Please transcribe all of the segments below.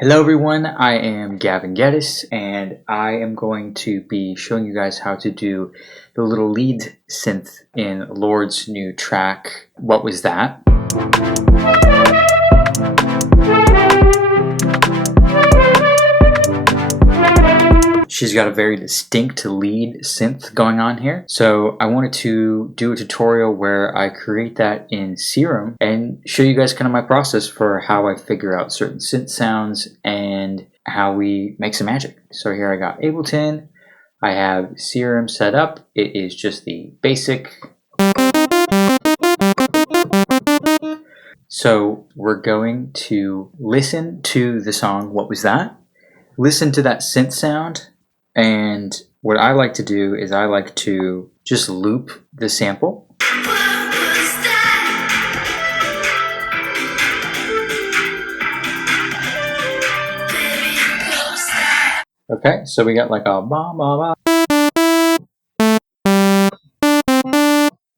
Hello everyone, I am Gavin Geddes and I am going to be showing you guys how to do the little lead synth in Lorde's new track, What Was That? She's got a very distinct lead synth going on here. So I wanted to do a tutorial where I create that in Serum and show you guys kind of my process for how I figure out certain synth sounds and how we make some magic. So here I got Ableton. I have Serum set up. It is just the basic. So we're going to listen to the song, What Was That? Listen to that synth sound. And what I like to do is I like to just loop the sample. Okay, so we got like a ba ba ba.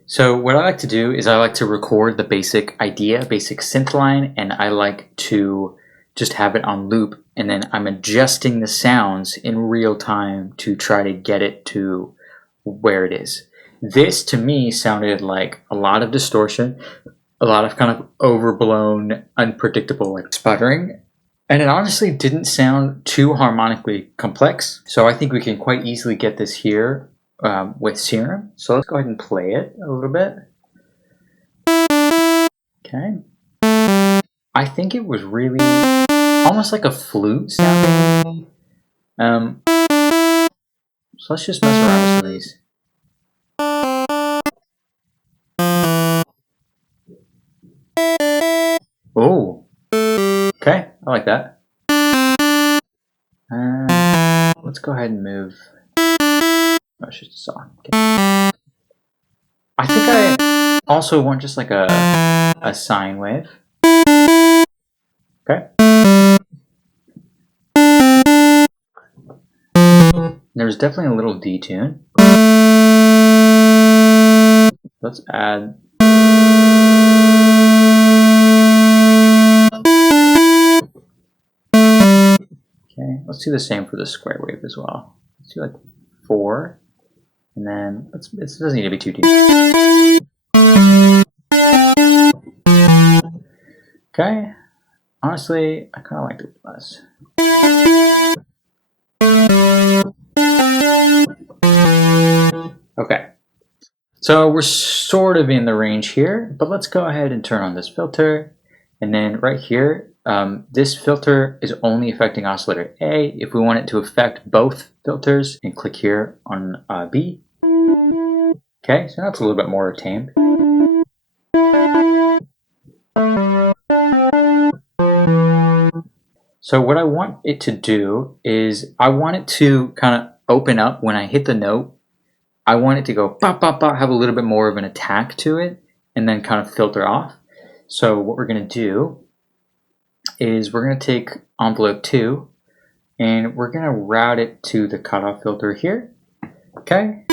So what I like to do is I like to record the basic idea, basic synth line, and I like to just have it on loop, and then I'm adjusting the sounds in real time to try to get it to where it is. This to me sounded like a lot of distortion, a lot of kind of overblown, unpredictable like sputtering, and it honestly didn't sound too harmonically complex. So I think we can quite easily get this here with Serum. So let's go ahead and play it a little bit. Okay. I think it was really almost like a flute sounding. So let's just mess around with some of these. Oh, okay, I like that. Let's go ahead and move. Oh, it's just a song. Okay. I think I also want just like a sine wave. Okay. There's definitely a little detune. Let's add. Okay, let's do the same for the square wave as well. Let's do like 4, and then it doesn't need to be too deep. Okay, honestly, I kind of like it less. Okay, so we're sort of in the range here, but let's go ahead and turn on this filter. And then right here, this filter is only affecting oscillator A. If we want it to affect both filters, and click here on B. Okay, so that's a little bit more tamed. So what I want it to do is I want it to kind of open up when I hit the note. I want it to go pop, pop, pop, have a little bit more of an attack to it, and then kind of filter off. So what we're going to do is we're going to take envelope 2, and we're going to route it to the cutoff filter here. Okay.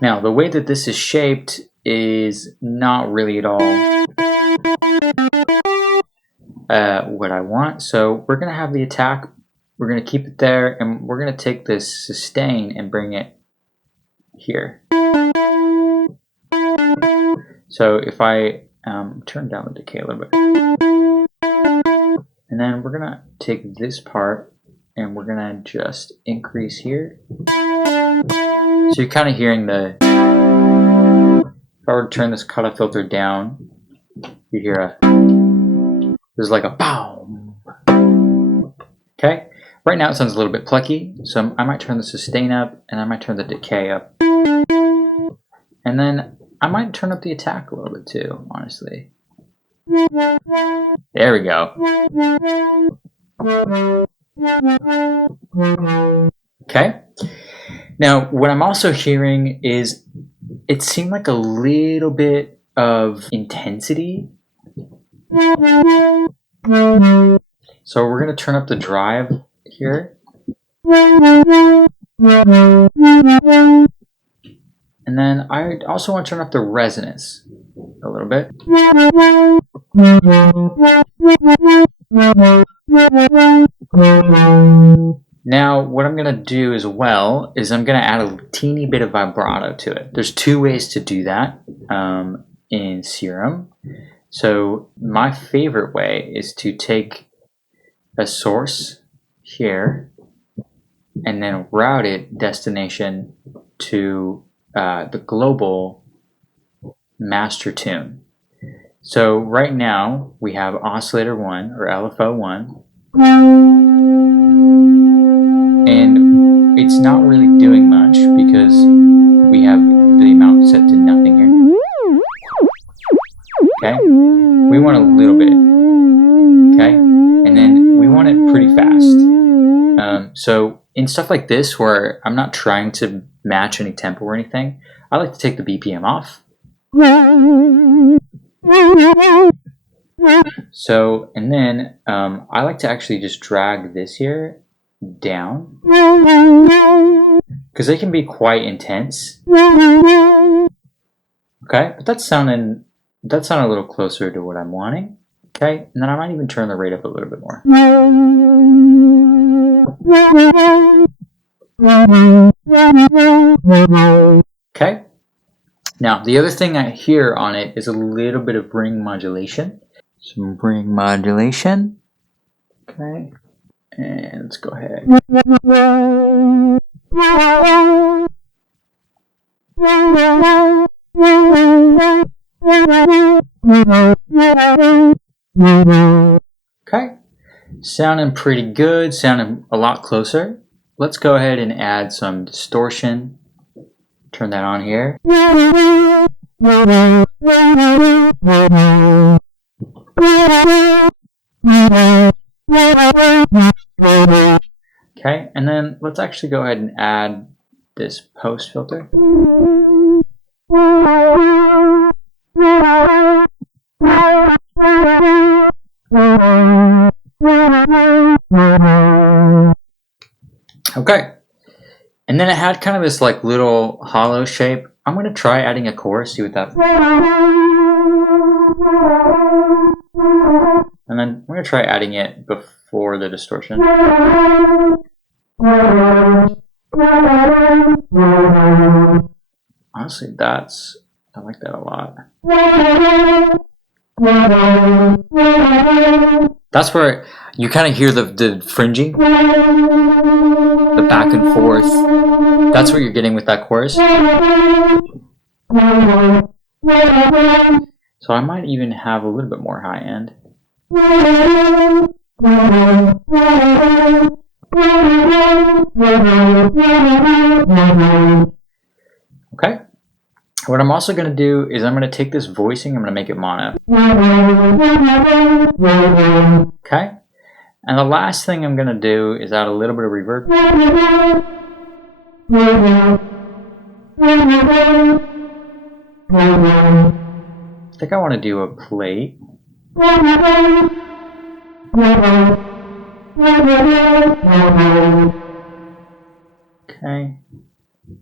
Now, the way that this is shaped is not really at all what I want. So we're going to have the attack. We're going to keep it there, and we're going to take this sustain and bring it here. So if I turn down the decay a little bit, and then we're going to take this part and we're going to just increase here. So you're kind of hearing the, if I were to turn this cutoff filter down, you hear there's like a pow. Okay. Right now it sounds a little bit plucky, so I might turn the sustain up, and I might turn the decay up. And then I might turn up the attack a little bit too, honestly. There we go. Okay. Now, what I'm also hearing is it seemed like a little bit of intensity. So we're going to turn up the drive here. And then I also want to turn up the resonance a little bit. Now, what I'm going to do as well is I'm going to add a teeny bit of vibrato to it. There's two ways to do that in Serum. So my favorite way is to take a source here and then route it destination to the global master tune. So right now we have oscillator 1 or LFO 1, and it's not really doing much because we have the amount set to nothing here. Okay, we want a little bit. Okay, and then we want it pretty fast. So in stuff like this where I'm not trying to match any tempo or anything, I like to take the BPM off. So, and then I like to actually just drag this here down because they can be quite intense. Okay, but that's sounding a little closer to what I'm wanting. Okay, and then I might even turn the rate up a little bit more. Okay. Now, the other thing I hear on it is a little bit of ring modulation. Some ring modulation. Okay. And let's go ahead. Okay. Sounding pretty good, sounding a lot closer. Let's go ahead and add some distortion. Turn that on here. Okay, and then let's actually go ahead and add this post filter. Okay, and then it had kind of this like little hollow shape. I'm going to try adding a chorus, see what that. And then we're going to try adding it before the distortion. Honestly, I like that a lot. That's where you kind of hear the fringing, the back and forth. That's what you're getting with that chorus. So I might even have a little bit more high end. Okay. What I'm also going to do is I'm going to take this voicing, I'm going to make it mono. Okay. And the last thing I'm going to do is add a little bit of reverb. I think I want to do a plate. Okay.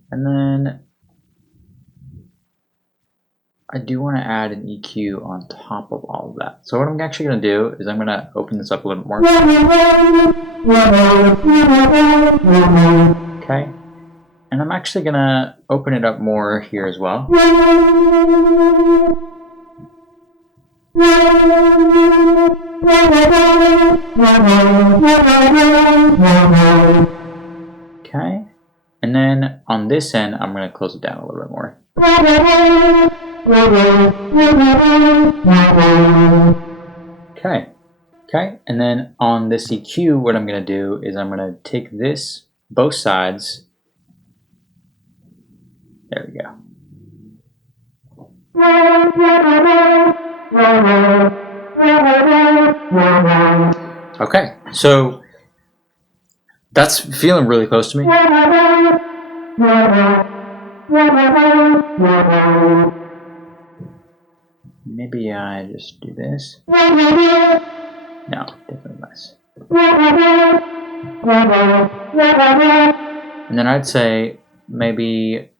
And then I do want to add an EQ on top of all of that. So what I'm actually going to do is I'm going to open this up a little more. Okay. And I'm actually going to open it up more here as well. Okay. And then on this end, I'm going to close it down a little bit more. Okay. Okay. And then on this EQ, what I'm going to do is I'm going to take this, both sides. There we go. Okay, so that's feeling really close to me. Maybe I just do this. No, definitely less. And then I'd say maybe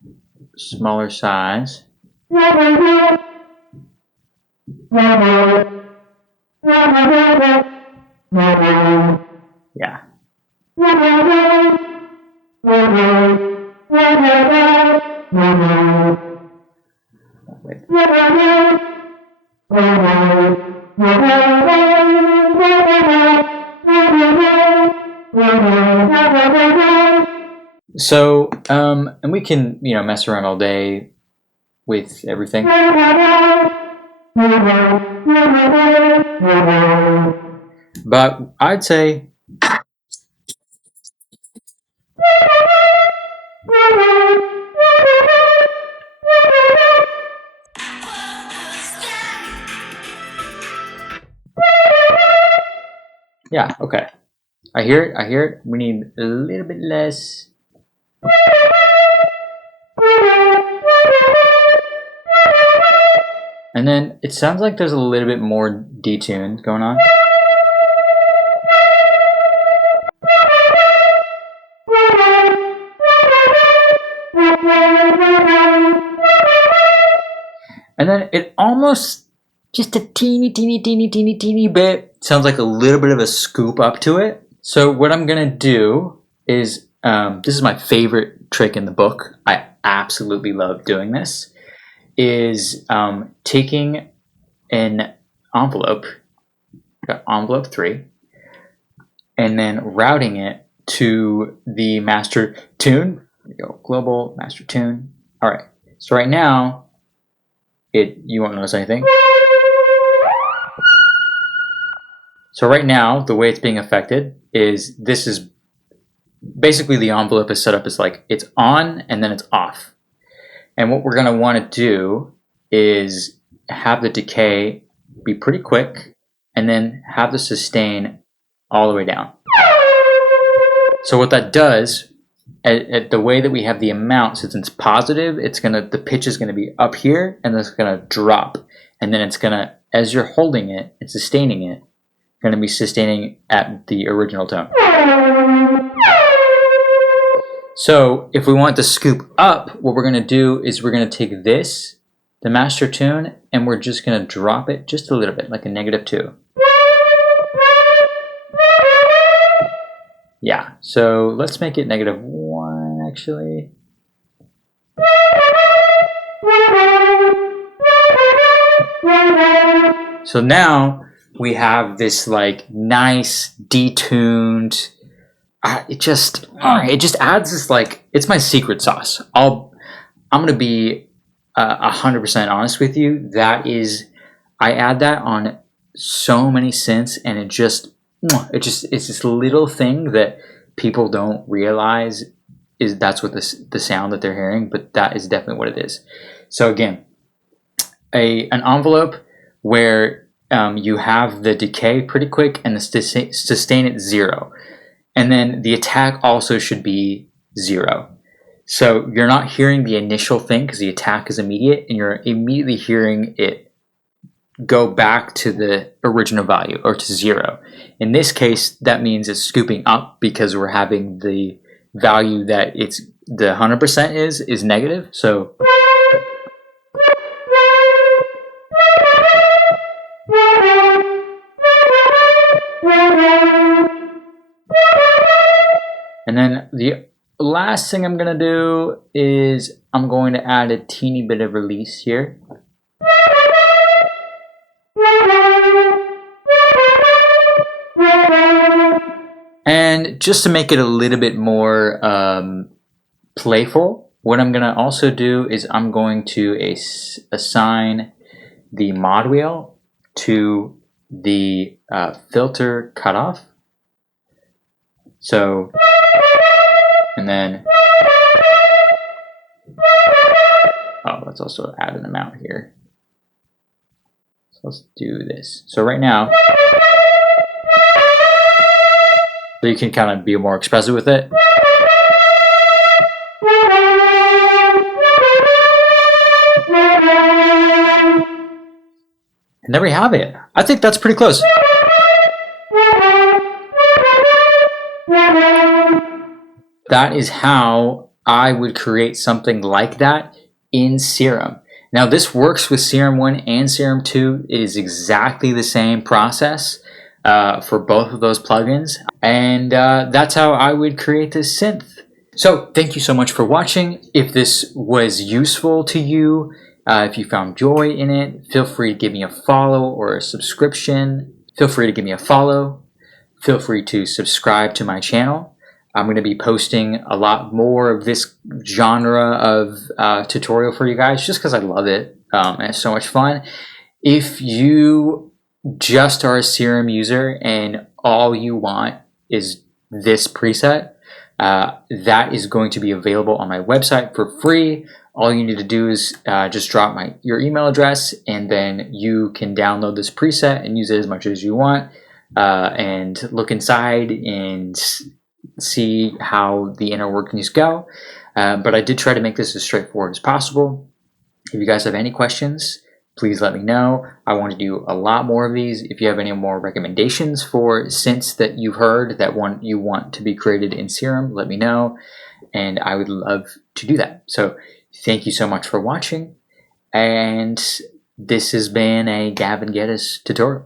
smaller size. Yeah. Wait. So, and we can, mess around all day with everything. But I'd say yeah, okay. I hear it. We need a little bit less. And then it sounds like there's a little bit more detuned going on. And then it almost, just a teeny bit, sounds like a little bit of a scoop up to it. So what I'm going to do is, this is my favorite trick in the book. I absolutely love doing this. Is taking an envelope, envelope 3, and then routing it to the master tune. There we go, global master tune. All right. So right now, you won't notice anything. So right now, the way it's being affected is this is basically the envelope is set up as like it's on and then it's off. And what we're going to want to do is have the decay be pretty quick and then have the sustain all the way down. So what that does, at the way that we have the amount, since it's positive, the pitch is going to be up here and then it's going to drop. And then it's going to, as you're holding it and sustaining it, going to be sustaining at the original tone. So if we want to scoop up, what we're going to do is we're going to take this, the master tune, and we're just going to drop it just a little bit, like a -2. Yeah, so let's make it -1 actually. So now we have this like nice detuned. It just adds this like, it's my secret sauce. I'm gonna be 100% honest with you. I add that on so many synths, and it's this little thing that people don't realize that's what the sound that they're hearing, but that is definitely what it is. So again, an envelope where you have the decay pretty quick and the sustain at 0. And then the attack also should be 0. So you're not hearing the initial thing because the attack is immediate, and you're immediately hearing it go back to the original value or to 0. In this case, that means it's scooping up because we're having the value that it's the 100% is negative. So and then the last thing I'm going to do is I'm going to add a teeny bit of release here. And just to make it a little bit more playful, what I'm going to also do is I'm going to assign the mod wheel to the filter cutoff. So, and then, let's also add an amount here. So let's do this. So right now, so you can kind of be more expressive with it. And there we have it. I think that's pretty close. That is how I would create something like that in Serum. Now this works with Serum 1 and Serum 2. It is exactly the same process. for both of those plugins, and that's how I would create this synth. So thank you so much for watching. If this was useful to you, if you found joy in it, feel free to give me a follow or a subscription. Feel free to give me a follow. Feel free to subscribe to my channel. I'm going to be posting a lot more of this genre of tutorial for you guys just because I love it. And it's so much fun. If you just are a Serum user and all you want is this preset, that is going to be available on my website for free. All you need to do is just drop your email address, and then you can download this preset and use it as much as you want, and look inside and see how the inner workings go. But I did try to make this as straightforward as possible. If you guys have any questions, please let me know. I want to do a lot more of these. If you have any more recommendations for synths that you've heard that you want to be created in Serum, let me know, and I would love to do that. So thank you so much for watching, and this has been a Gavin Geddes tutorial.